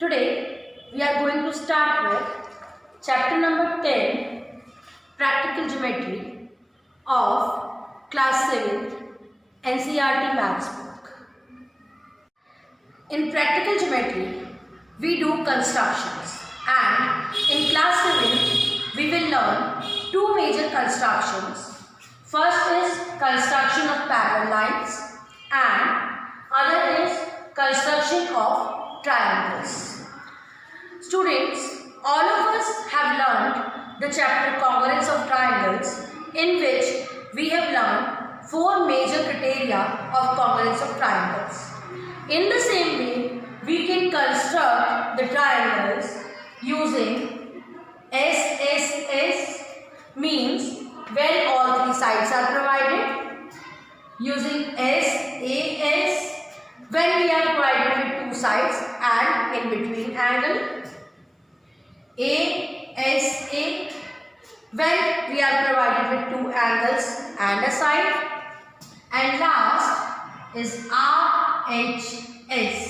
Today we are going to start with chapter number 10, Practical Geometry of class 7th NCERT Maths book. In practical geometry, we do constructions, and in class 7 we will learn two major constructions. First is construction of parallel lines and other is construction of triangles. Students, all of us have learned the chapter Congruence of Triangles, in which we have learned four major criteria of congruence of triangles. In the same way, we can construct the triangles using SSS, means when all three sides are provided, using SAS when we are provided with two sides and in between angle, ASA when we are provided with two angles and a side, and last is RHS,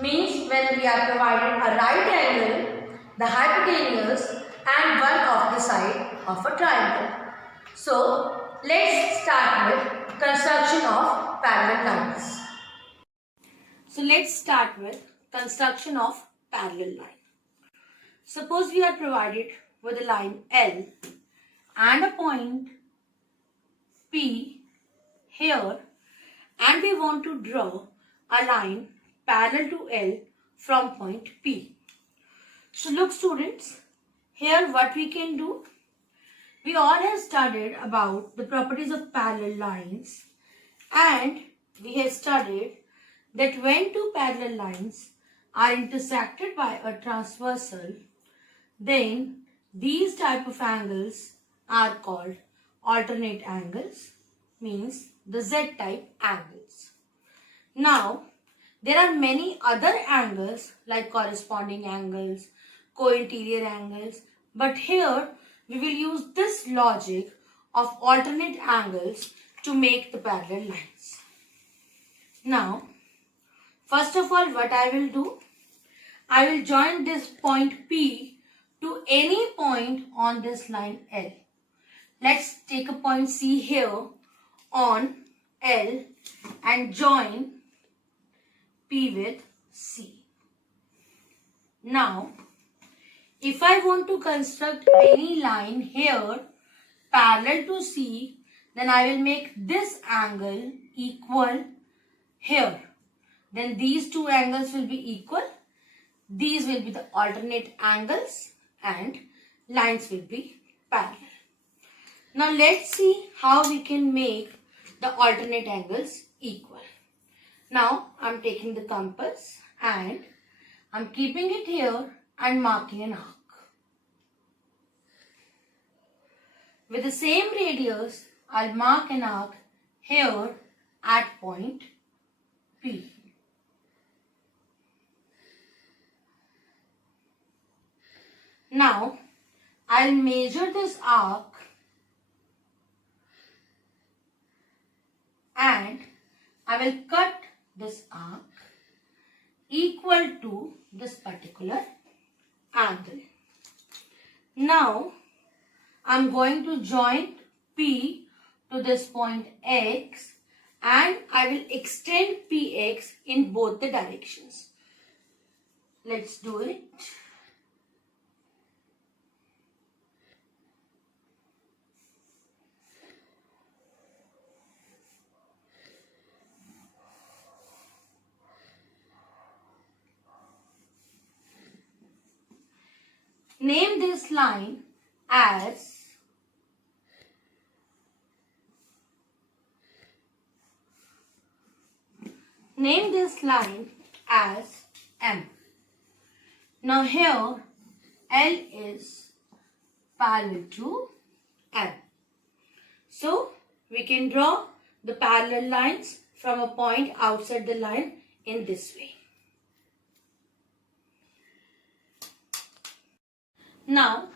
means when we are provided a right angle, the hypotenuse and one of the side of a triangle. So let's start with construction of parallel lines. So let's start with construction of parallel line. Suppose we are provided with a line L and a point P here, and we want to draw a line parallel to L from point P. So look students, here what we can do, we all have studied about the properties of parallel lines, and we have studied that when two parallel lines are intersected by a transversal, then these type of angles are called alternate angles, means the Z-type angles. Now, there are many other angles like corresponding angles, co-interior angles, but here we will use this logic of alternate angles to make the parallel lines. Now, first of all, what I will do, I will join this point P to any point on this line L. Let's take a point C here on L and join P with C. Now, if I want to construct any line here parallel to C, then I will make this angle equal here. Then these two angles will be equal. These will be the alternate angles and lines will be parallel. Now let's see how we can make the alternate angles equal. Now I'm taking the compass and I'm keeping it here and marking an arc. With the same radius, I'll mark an arc here at point P. Now, I'll measure this arc and I will cut this arc equal to this particular angle. Now, I'm going to join P to this point X and I will extend PX in both the directions. Let's do it. Name this line as M. Now here L is parallel to M. So we can draw the parallel lines from a point outside the line in this way. Now,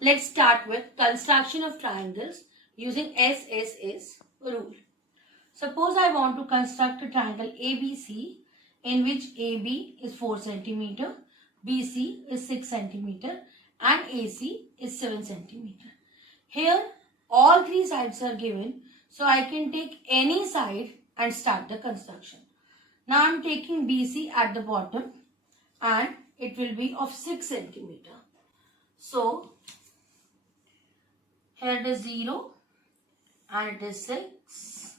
let's start with construction of triangles using SSS rule. Suppose I want to construct a triangle ABC in which AB is 4 cm, BC is 6 centimeter and AC is 7 centimeter. Here all three sides are given, so I can take any side and start the construction. Now I am taking BC at the bottom and it will be of 6 centimeter. So here it is 0 and it is 6.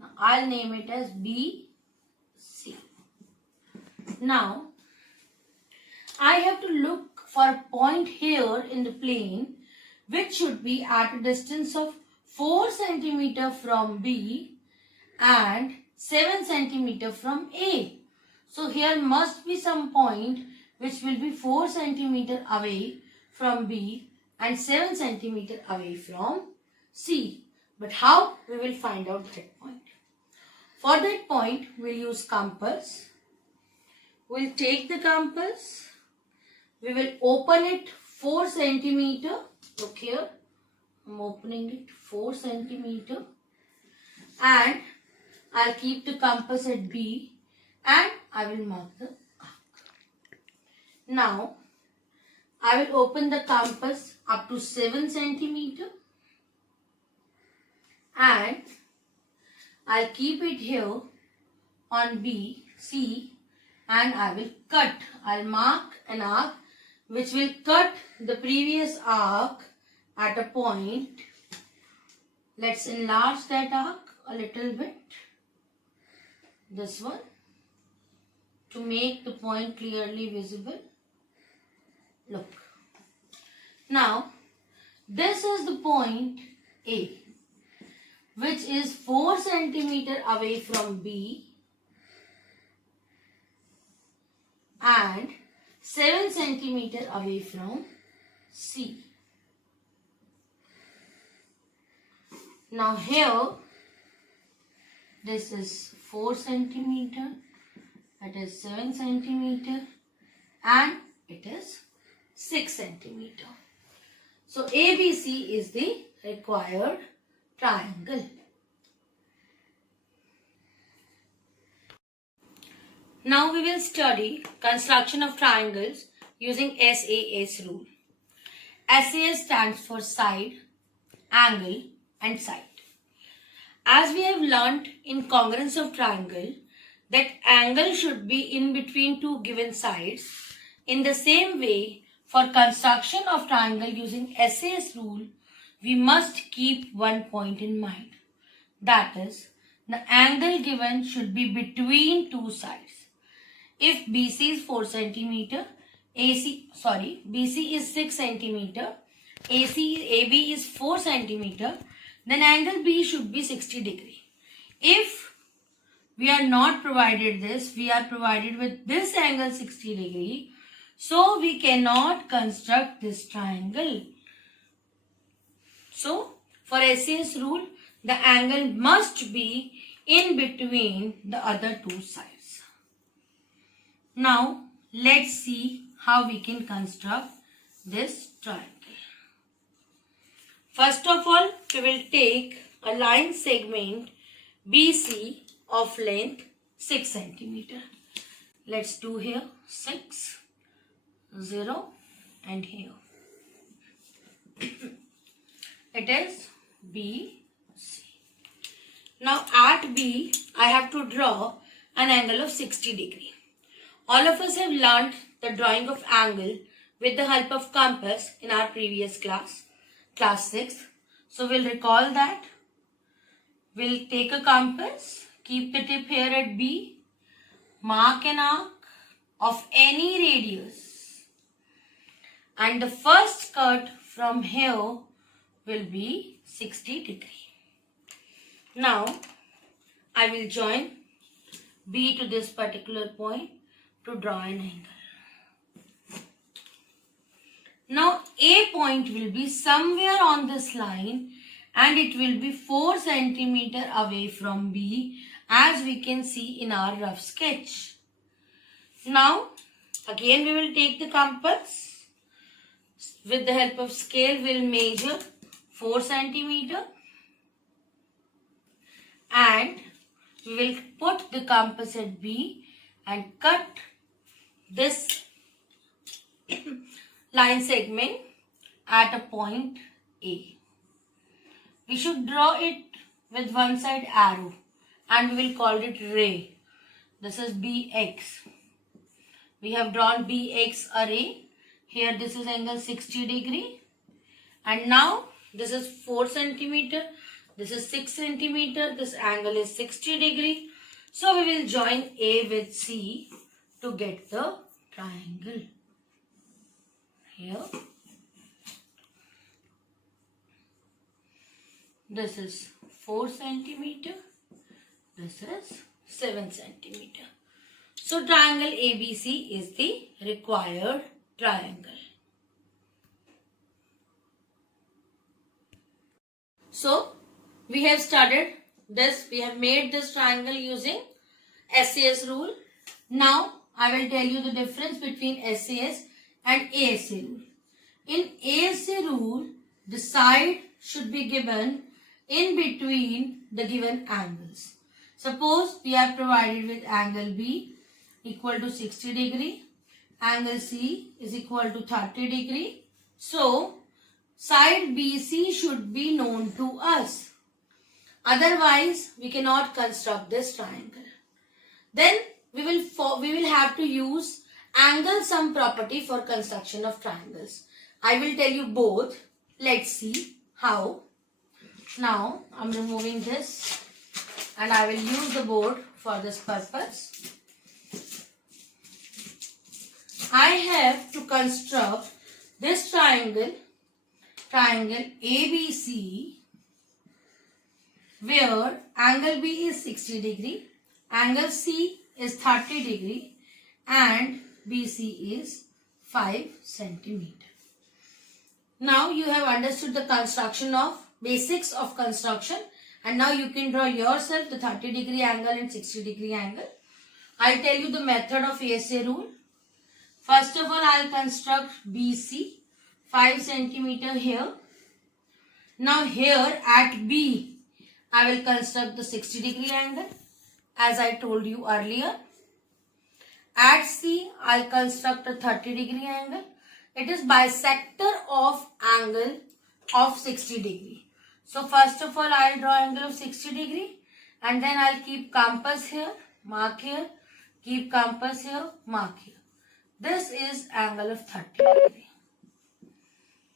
Now I'll name it as BC. Now I have to look for a point here in the plane which should be at a distance of 4 centimeter from B and 7 centimeter from A. So here must be some point which will be 4 centimeter away from B and 7 centimeter away from C. But how? We will find out that point. For that point, we will use compass. We will take the compass. We will open it 4 centimeter. Look here. I am opening it 4 centimeter. And I will keep the compass at B and I will mark the arc. Now, I will open the compass up to 7 centimeter and I'll keep it here on B, C, and I will cut. I'll mark an arc which will cut the previous arc at a point. Let's enlarge that arc a little bit. This one, to make the point clearly visible. Look. Now, this is the point A, which is 4 centimeter away from B and 7 centimeter away from C. Now here, this is 4 centimeter, it is 7 centimeter and it is 6 centimeter. So ABC is the required triangle. Now we will study construction of triangles using SAS rule. SAS stands for side, angle and side. As we have learnt in congruence of triangle that angle should be in between two given sides, in the same way for construction of triangle using SAS rule, we must keep one point in mind. That is, the angle given should be between two sides. If BC is 4 centimeter, BC is 6 centimeter, AB is 4 centimeter, then angle B should be 60 degree. If we are not provided this, we are provided with this angle 60 degree, so we cannot construct this triangle. So, for SAS rule, the angle must be in between the other two sides. Now, let's see how we can construct this triangle. First of all, we will take a line segment BC of length 6 centimeter. Let's do here 6, 0 and here. It is BC. Now at B, I have to draw an angle of 60 degree. All of us have learnt the drawing of angle with the help of compass in our previous class, class 6. So we'll recall that. We'll take a compass, keep the tip here at B, mark an arc of any radius, and the first cut from here will be 60 degree. Now I will join B to this particular point to draw an angle. Now A point will be somewhere on this line and it will be 4 centimeter away from B, as we can see in our rough sketch. Now again we will take the compass. With the help of scale we will measure 4 centimeter and we will put the compass at B and cut this line segment at a point A. We should draw it with one side arrow and we will call it ray. This is BX. We have drawn BX a ray. Here this is angle 60 degree. And now this is 4 centimeter. This is 6 centimeter. This angle is 60 degree. So we will join A with C to get the triangle. Here. This is 4 centimeter. This is 7 centimeter. So triangle ABC is the required triangle. So we have started this. We have made this triangle using SAS rule. Now I will tell you the difference between SAS and ASA rule. In ASA rule, the side should be given in between the given angles. Suppose we are provided with angle B equal to 60 degree, angle C is equal to 30 degree. So side BC should be known to us. Otherwise, we cannot construct this triangle. Then we will have to use angle sum property for construction of triangles. I will tell you both. Let's see how. Now I am removing this and I will use the board for this purpose. I have to construct this triangle ABC, where angle B is 60 degree, angle C is 30 degree and BC is 5 centimeter. Now you have understood the construction of basics of construction, and now you can draw yourself the 30 degree angle and 60 degree angle. I'll tell you the method of ASA rule. First of all, I'll construct BC 5 centimeter here. Now here at B, I will construct the 60 degree angle as I told you earlier. At C, I'll construct a 30 degree angle. It is bisector of angle of 60 degree. So first of all, I'll draw angle of 60 degree and then I'll keep compass here, mark here, keep compass here, mark here. This is angle of 30 degree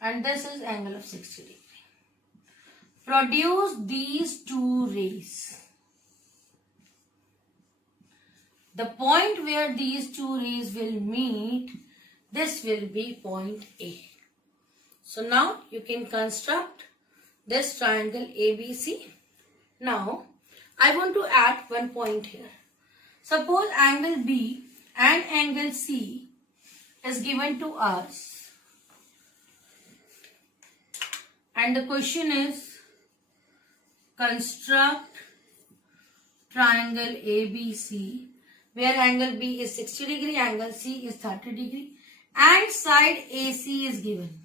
and this is angle of 60 degree. Produce these two rays. The point where these two rays will meet, this will be point A. So now you can construct this triangle ABC. Now I want to add one point here. Suppose angle B and angle C is given to us and the question is construct triangle ABC where angle B is 60 degree, angle C is 30 degree and side AC is given.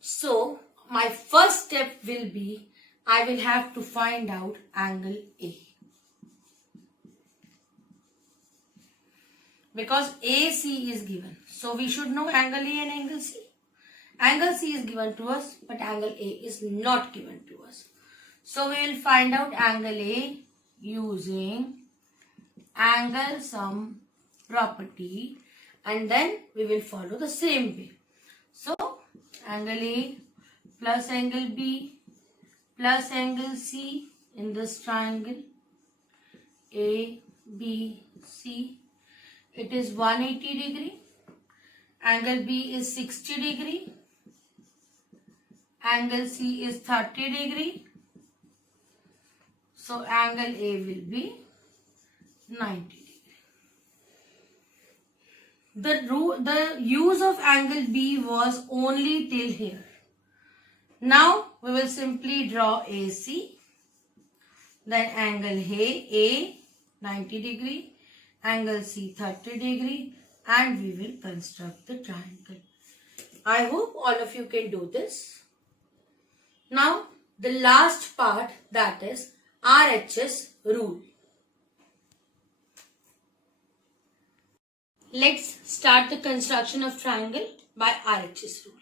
So my first step will be, I will have to find out angle A. Because AC is given. So we should know angle A and angle C. Angle C is given to us, but angle A is not given to us. So we will find out angle A using angle sum property and then we will follow the same way. So angle A plus angle B plus angle C in this triangle A, B, C. It is 180 degree. Angle B is 60 degree. Angle C is 30 degree. So angle A will be 90 degree. The use of angle B was only till here. Now we will simply draw AC, then angle A 90 degree, angle C 30 degree, and we will construct the triangle. I hope all of you can do this. Now the last part, that is RHS rule. let's start the construction of triangle by RHS rule.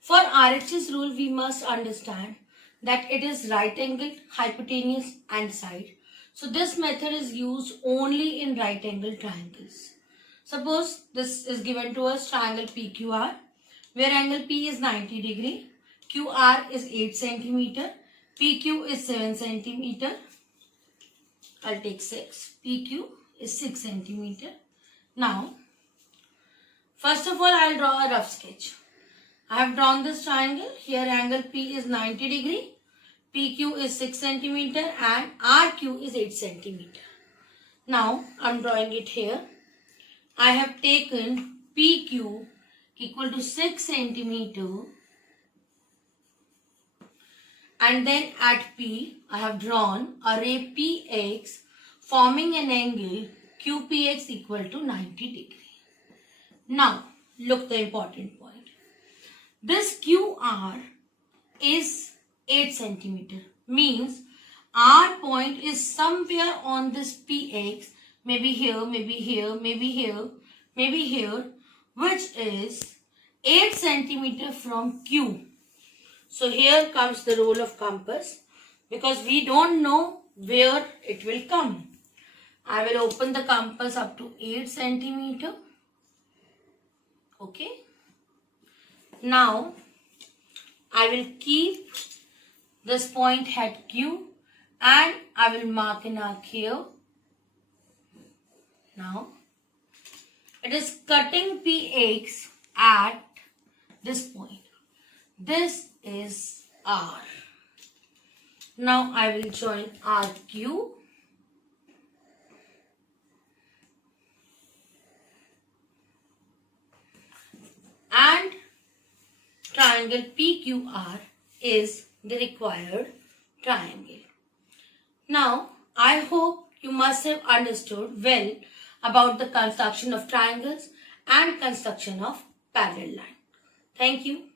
For RHS rule, we must understand that it is right angled, hypotenuse and side. So this method is used only in right angled triangles. Suppose this is given to us triangle PQR, where angle P is 90 degree, QR is 8 centimeter, PQ is 7 centimeter. I'll take 6. PQ is 6 centimeter. Now, first of all, I'll draw a rough sketch. I have drawn this triangle. Here angle P is 90 degree, PQ is 6 centimeter and RQ is 8 centimeter. Now, I'm drawing it here. I have taken PQ equal to 6 centimeter and then at P, I have drawn a ray PX forming an angle QPX equal to 90 degree. Now, look the important point. This QR is 8 centimeter, means R point is somewhere on this PX, maybe here, maybe here, maybe here, maybe here, which is 8 centimeter from Q. So here comes the role of compass, because we don't know where it will come. I will open the compass up to 8 centimeter. Okay. Now, I will keep this point at Q and I will mark an arc here. Now, it is cutting PX at this point. This is R. Now, I will join RQ. And triangle PQR is the required triangle. Now, I hope you must have understood well about the construction of triangles and construction of parallel line. Thank you.